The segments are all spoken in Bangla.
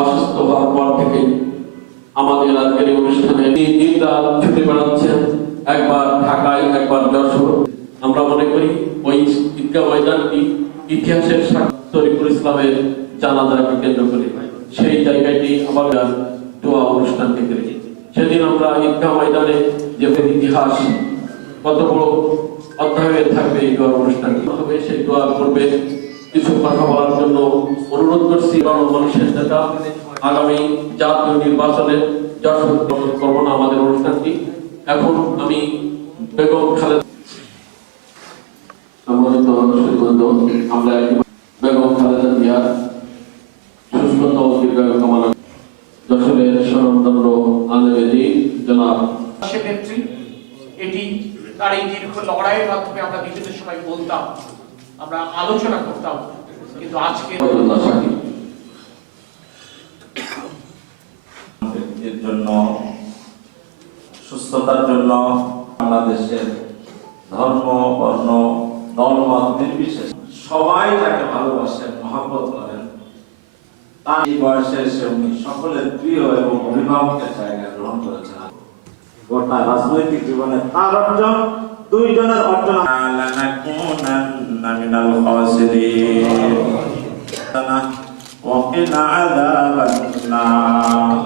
অসুস্থ হওয়ার পর থেকে আমাদের আজকের এই অনুষ্ঠানে দিনরাত ছুটে বেড়াচ্ছেন, একবার ঢাকায় একবার যশোর। আমরা মনে করি ওই ঈদগাহ ময়দানটি ইতিহাসের তরিকুল ইসলামের জানাজাকে কেন্দ্র করে সেই জায়গাটি আমাদের দোয়া অনুষ্ঠান থেকে সেদিন আমরা ঈদগাহ ময়দানে যে ইতিহাস কত বড় অধ্যায়ে থাকবে এই দোয়া অনুষ্ঠানটি হবে সেই দোয়া করবে। কিছু কথা বলার জন্য অনুরোধ করছি গণমানুষের নেতা আগামী জাতীয় নির্বাচনে যশোর করবো না আমাদের অনুষ্ঠানটি। এখন আমি বেগম খালেদা সম্মানিত আমরা বেগম খালেদা জিয়ার সুস্থতা ও দীর্ঘায়ু কামনা যশোরের স্বনামধন্য আলমী জনাব নেত্রী। এটি তার এই দীর্ঘ লড়াইয়ের মাধ্যমে আমরা বিভিন্ন সময় বলতাম, আমরা আলোচনা করতাম, কিন্তু আজকে এর জন্য সুস্থতার জন্য বাংলাদেশের ধর্ম বর্ণ দলমত নির্বিশেষে সবাই তাকে ভালোবাসেন, মহব্বত করেন। তার এই বয়সে এসে উনি সকলের প্রিয় এবং অভিভাবকের জায়গা গ্রহণ করেছেন। গোটা রাজনৈতিক জীবনে তার অর্জন, দুইজনের অর্জন মিনাল খাসিরিন وقنا عذاب النار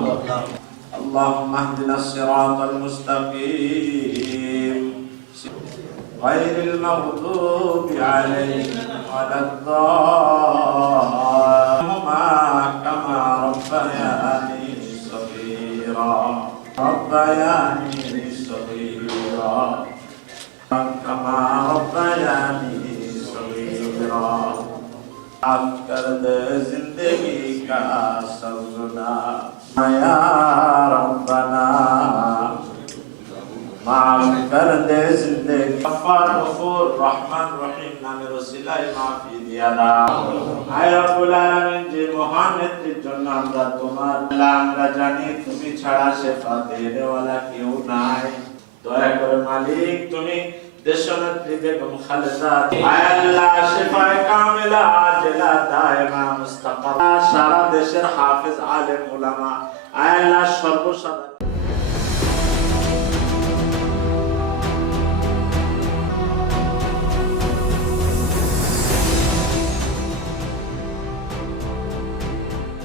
اللهم اهدنا الصراط المستقيم غير المغضوب عليهم ولا الضالين كما ربياني صغيرا كما ربياني صغيرا माफ कर दे जिंदगी का सब गुनाह या रब्बना माफ कर दे जिंदगी गफ्फार गफूर रहमान रहीम नामे রসিলায় মাফি দিয়া দাও। আয় রব্বুল আলামিন, যে মহান নেত্রীর জন্য আমরা তোমার আমরা জানি তুমি ছাড়া শেফা দেওয়ালা কেউ নাই। দয়া করে মালিক তুমি দেশনেত্রী বেগম খালেদা আয় আল্লাহ শেফায়ে কামিলা আজলা দায়মা মুস্তাকার সারা দেশের হাফেজ আলেম উলামা আয় আল্লাহ সর্বসাধারণ